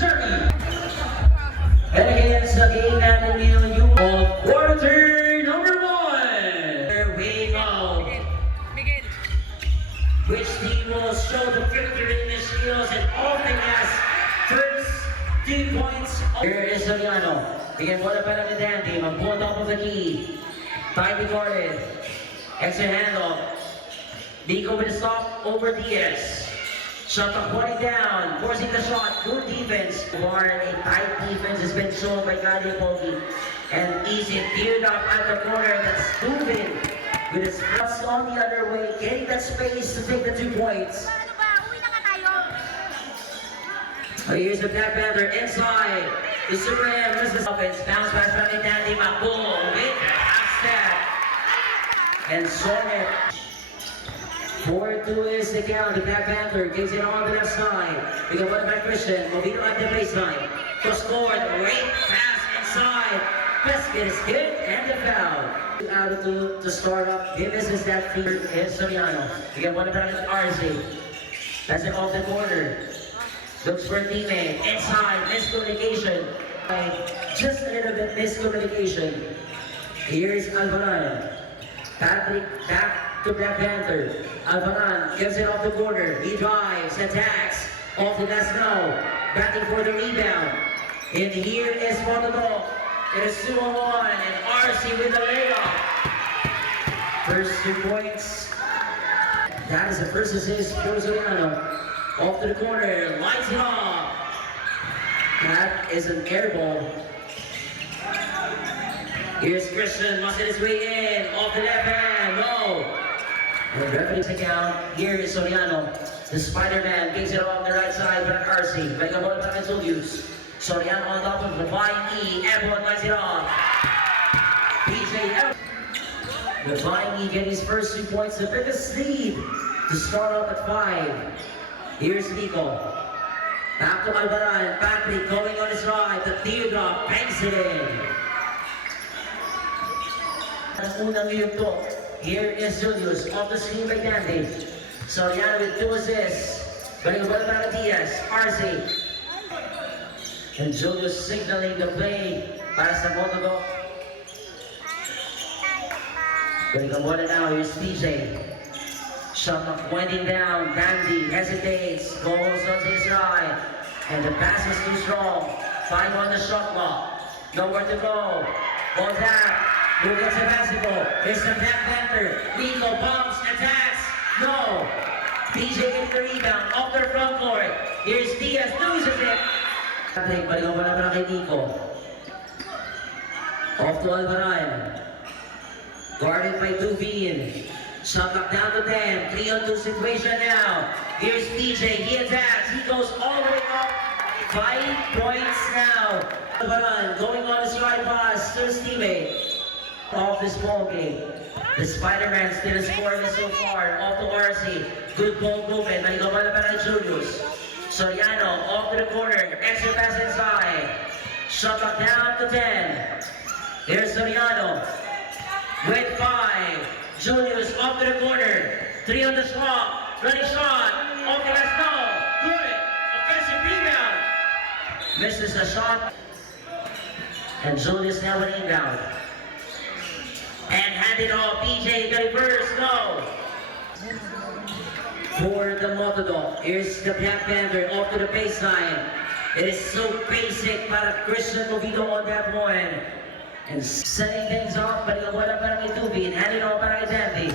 Jeremy. And again, sa game natin ngayon yung quarter number 1. We go. Which team will show the victory in the skills and often has first 2 points. Here is Soriano. Bigyan bola pa lang ni Dandy. Mag-pull top of the key. Time recorded. Extra handoff. Nico with a stop over Diaz. Shot clock 20 down, forcing the shot, good defense. Or a tight defense has been shown by Gadi Pogi. And easy cleared up at the corner, that's moving. With his cross on the other way, getting that space to take the 2 points. Here's the Black Panther inside. The Superman misses offense, bounce pass back to Dandy Makul with a half step. And Sonnet. 4-2 is the count. The Black Panther gives it on the left side. We got one by Christian. Movito at the baseline. To score. The great pass inside. Biscuit is hit and the foul. Out to start up. He misses that feeder. Is Soriano. We got one back with RZ. That's it off the corner. Looks for a teammate. Inside. Miscommunication. Just a little bit miscommunication. Here's Alvaran. Patrick back to Black Panther. Alvaran gives it off the border. He drives, attacks. Off the glass now. Batting for the rebound. And here is Motogo. It is 2-on-1 and RC with the layup. First 2 points. That is the first assist for Soriano. Off to the corner. Lights it off. That is an air ball. Here's Christian, must hit his way in, off the left hand, no. And the referee takes down, here is Soriano. The Spider-Man gives it off the right side for RC. Balik ang bola para kay Julius. Soriano on top of the Flying E, everyone lights it off. PJ, the Flying E getting his first 2 points, the biggest lead to start off at 5. Here's Nico. Back to Alvaran, Patrick going on his right, the teardrop, banks it in. Ang unang yugto. Here is Julius, off the screen by Dandy. Soriano with 2 assists. Balik ang bola para Diaz, RC. And Julius signaling the play para sa Motogo. Balik ang bola now, here's PJ. Shot clock winding down, Dandy hesitates, goes on his right. And the pass was too strong. 5 on the shot clock. Nowhere to go. Ball down. Who gets the basketball? Here's the Black Panther. Nico bumps, attacks. No. PJ gets the rebound off their front court. Here's Diaz, loses it. Balik ang bola para kay Nico. Off to Alvaran. Guarded by Duvin. Shot clock down to 10. 3-on-2 situation now. Here's PJ, he attacks. He goes all the way up. 5 points now. Alvaran going on his right pass to his teammate. Off this ball game. The Spider-Man still scoring so far. Off to RC. Good ball movement. Balik ang bola para kay Julius. Soriano off to the corner. Extra pass inside. Shot clock down to 10. Here's Soriano with 5. Julius off to the corner. 3 on the slot. Running shot. Off the last ball. Good. Offensive rebound. Misses a shot. And Julius now running down. And hand it off. PJ got reverse. No. For the Motodo. Here's the Black Panther off to the baseline. It is so basic para Christian Movito on that one. And setting things off, but wala para kay Tubi. And hand it off para kay Dandy.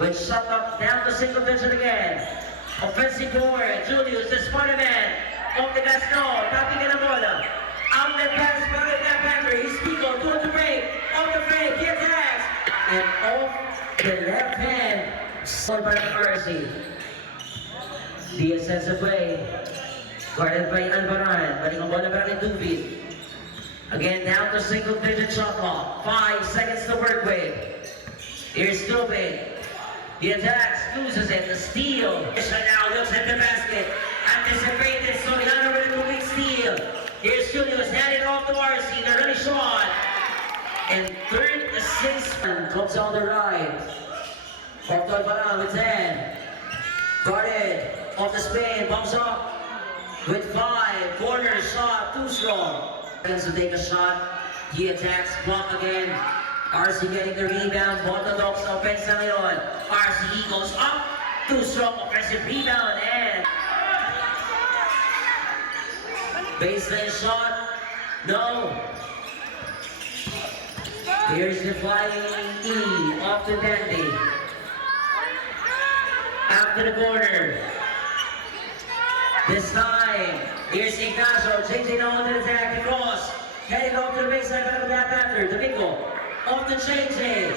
With shot up down to single digit again. Offensive board. Julius, the Spider-Man. Off the gas, no. Tapi ka na bola. Outlet pass para kay Black Panther. He's Pico, doing the break. Off the break, he attacks. And off the left hand. Scored by RC. Diaz has a play. Guarded by Alvaran. Balik ang bola para kay Tubi. Again, down to single digit shot clock. 5 seconds to work with. Here's Tubi. He attacks, loses it, the steal. Christian now looks at the basket. Anticipated, Soriano with a quick steal. Here's Julius, handed off to RC, the running shot. And third assist. Comes on the right. Off to Alvaran with 10. Guarded, off the spin, bumps up. with 5. Corner shot, too strong. To take a shot. He attacks, block again. RC getting the rebound. Botadok sa offense na ngayon. RC goes up. Too strong offensive rebound and baseline shot. No. Here's the flying E off the Dandy. After the corner. This time, here's Ignacio changing on the attack across. Heading off to the baseline for the Black Panther. Domingo off the JJ.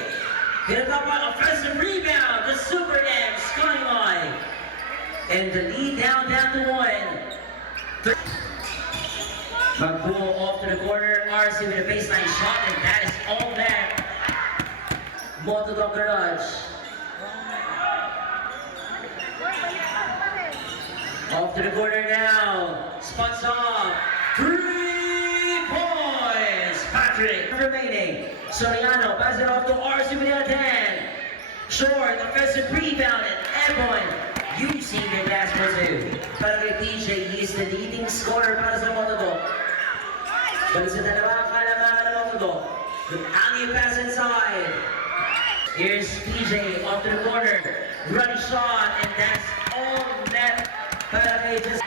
Hit up on offensive rebound. The Super M scoring line. And the lead down to 1. Magbuo off to the corner. RC with a baseline shot, and that is all that. Motodok Garage. Off to the corner now. Spots off. 3 points. Patrick remaining. Soriano pass it off to RC with the 10. Short offensive rebound and Ebon. You've seen the last one. Para kay PJ, he is the leading scorer para sa Motodok. Balik sa dalawang kalamangan ng Motodok. Angin pass inside. Here's PJ off to the corner. Running shot, and that's all net para kay just.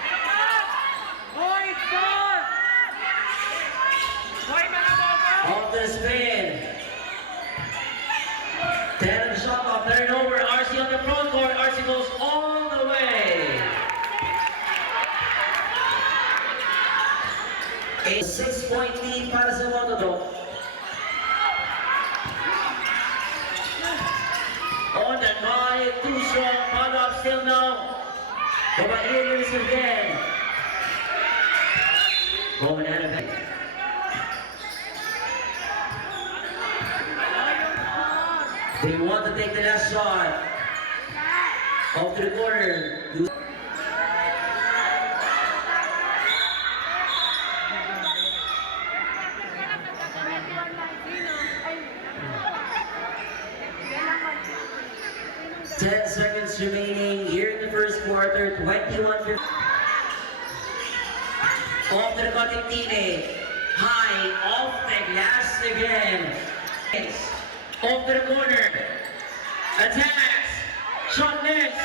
Off the spin. Then the shot off, turnover. RC on the front court. RC goes all the way. A 6-point lead para sa Motodok. On the high, too strong. Pop-up still no. Babae is again. Going out of it. They want to take the last shot. Off to the corner. 10 seconds remaining here in the first quarter. 21-15. Off to the cutting teammate. High off the glass again. Off to the corner. Attacks. Shot miss.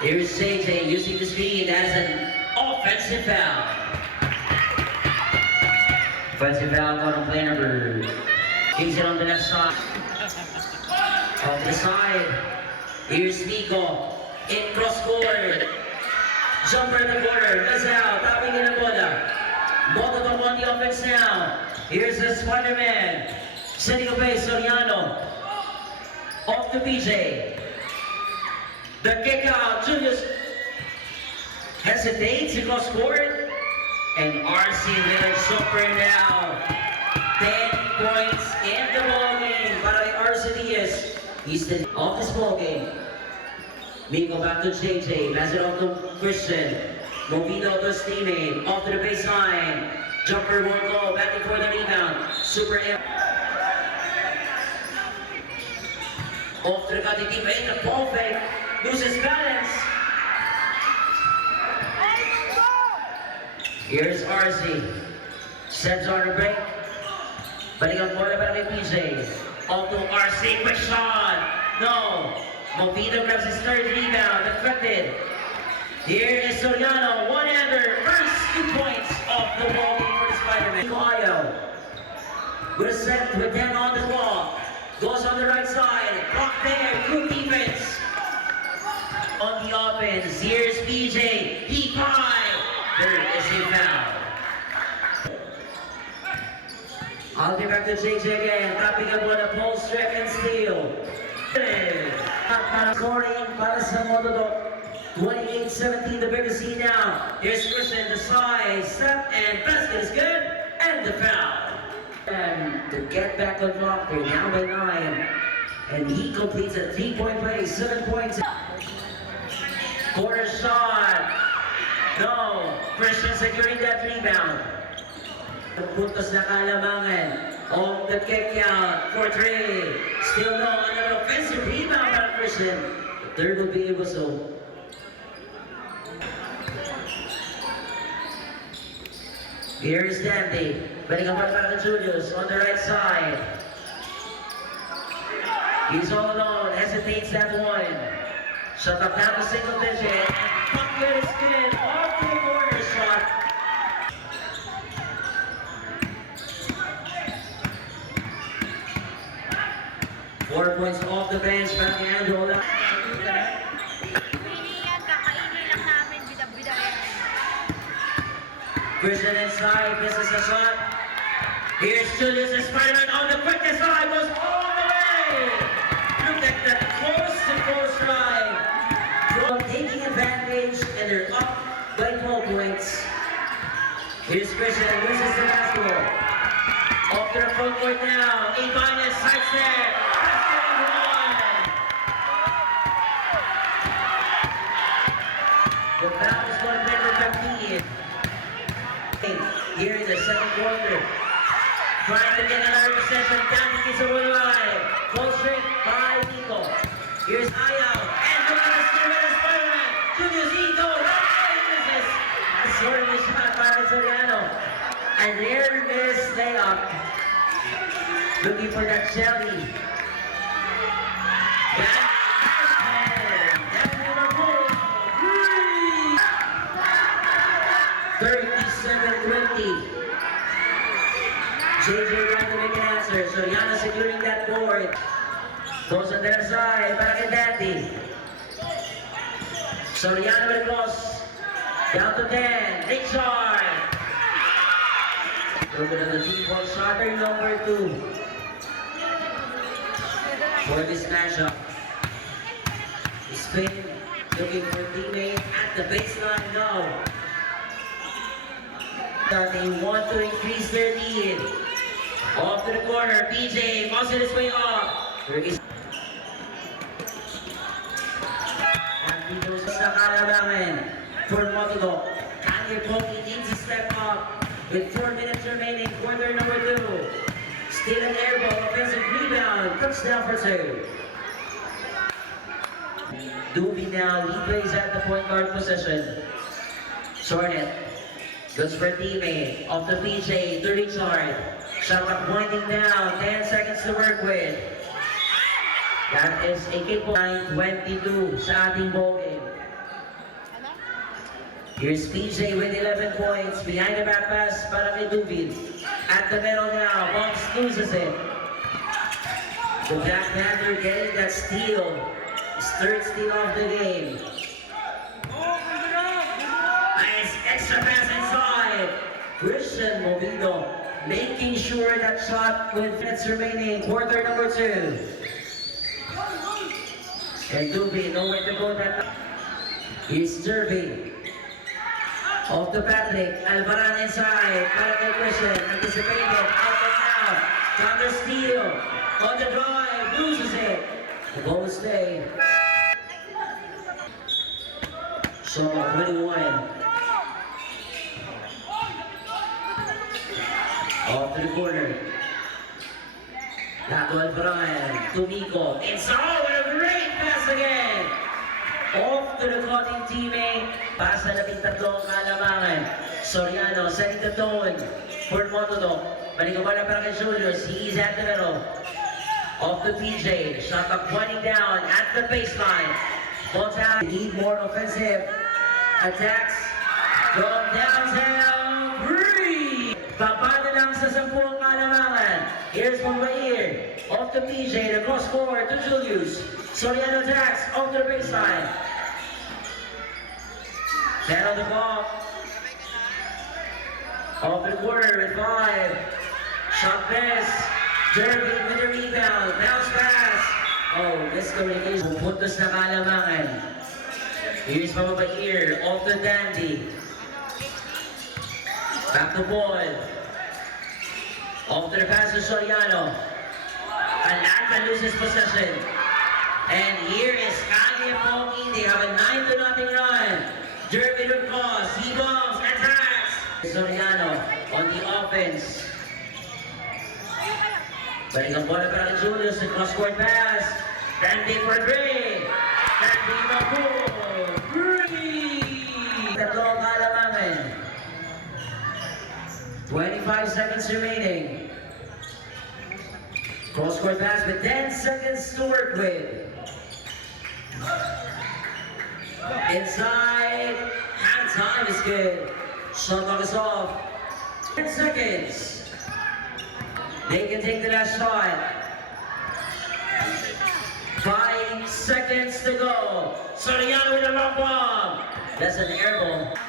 Here's JJ using the screen as an offensive foul. Offensive foul on play number. Kings it on the left side. Off the side. Here's Nico. In cross court. Jumper in the corner. That's out. Tapping in the bola. Motodok on the offense now. Here's the Spider-Man. Setting away Soriano. Off to PJ. The kick out. Julius hesitates to cross court. And RC with a jumper now. 10 points in the ball game. Para kay RC Diaz. He's the off this ball game. Miko back to JJ. Pass it off to Christian. Movito to his teammate. Off to the baseline. Jumper won't go. Back for the rebound. Super M. Off to the cutting teammate. The ball fake. Loses balance. Here's RC. Sets on the break. Balikan po na para kay PJ. Off to RC. Quick shot. No. Movito grabs his third rebound. Deflected. Here is Soriano. One-hander. First 2 points off the ball game for the Spider-Man. Mayo. With a set with 10 on the clock. Goes on the right side. Block there. Good defense. On the offense. Here's PJ. Deep high. There is a foul. I'll get back to JJ again. Tapping up on a post check and steal. Scoring para sa Motodok. 28-17, the bigger seed now. Here's Christian, the side, step, and basket is good, and the foul. And to get back on top, they're down by 9. And he completes a 3-point play, 7 points. Corner shot. No. Christian securing that rebound. Puntos na Kalamangan. On the kick out for three. Still no, another offensive rebound by Christian. The third will be Iwaso. Here is Dandy. Balikan pa para Julius on the right side. He's all alone, hesitates that one. Shut up down to single digit. Bucket is good. Off to the corner shot. Four points off the bench by Andrew. Pili yan, kakainin lang namin, bida-bida yan. Christian inside, misses a shot. Here's Julius Spider-Man on the quickest side, goes all the way. Look at that coast-to-coast drive. Taking advantage, and they're up by 12 points. Here's Christian, loses the basketball. Off to the front court now. Ibanez sights there. The foul is going to number 15. Here in the second quarter. Trying to get another possession. Down to Kisawulay. Goal straight by Nico. Here's Ayaw. And look at the steal with the Spider-Man. Julius Ito. Misses. A sort of a shot para Soriano. And there is layup. Looking for that jelly. That 37-20. JJ trying to make an answer. Soriano securing that board. Goes on the other side. Back at Dandy. Soriano will cross. Down to 10. Richard. Look at the default starter number 2. For this matchup. Spin. Looking for teammate at the baseline now. They want to increase their lead. Off to the corner, PJ muscling his way off. There is Andito sa Kalamangan for Motigo. Kanye Pogi needs to step up with 4 minutes remaining, quarter number 2. Still an air ball, offensive rebound, touchdown for 2. Doobie now, he plays at the point guard position. Sornet. Goes for teammate, off the PJ, 30 chart. Shot clock winding down, 10 seconds to work with. That is a kick point, 22 sa ating ball game. Here's PJ with 11 points, behind the back pass para kay Dubin. At the middle now, Bucks loses it. The Black Panther getting that steal, his third steal of the game. Nice extra pass inside. Christian Movido making sure that shot with minutes remaining, quarter number 2. And Duby, nowhere to go that time. Here's Derby. Off to Patrick. Alvaran inside. Para kay Christian. Anticipated. Out and out. Counter steal. On the drive. Loses it. The goal will stay. So, 21. Off to the corner. Nato Alvaran. To Miko. Inside. What a great pass again. Off to the cutting teammate. Pasa na pintatlong Kalamangan. Soriano setting the tone for Motodo. Balikabala para kay Julius. He's at the middle. Off the PJ. Shot up pointing down at the baseline. Ball down. Need more offensive attacks. From downtown. Breathe. Babado lang sa 10 Kalamangan. Here's one right here. Off the PJ. The cross forward to Julius. Soriano attacks off the baseline. 10 on the clock. Off the quarter with 5. Shot miss. Derby with the rebound. Bounce pass. Oh, miscommunication. Pupuntos na Kalamangan. Here's Pamaba here. Off the Dandy. Back to ball. Off to the pass to Soriano. Alanta loses possession. And here is Kanye Pogi. They have a 9-0 run. Derby to cross. He bombs. Attacks. Soriano on the offense. Balik ang bola para kay Julius. Cross-court pass. Randy for three. Randy Mabu. Three! Tatlo ang kalamangan. 25 seconds remaining. Cross-court pass with 10 seconds to work with. Inside. Hand time is good. Shot clock is off. 10 seconds. They can take the last shot. 5 seconds to go. Soriano with a long bomb. That's an air ball.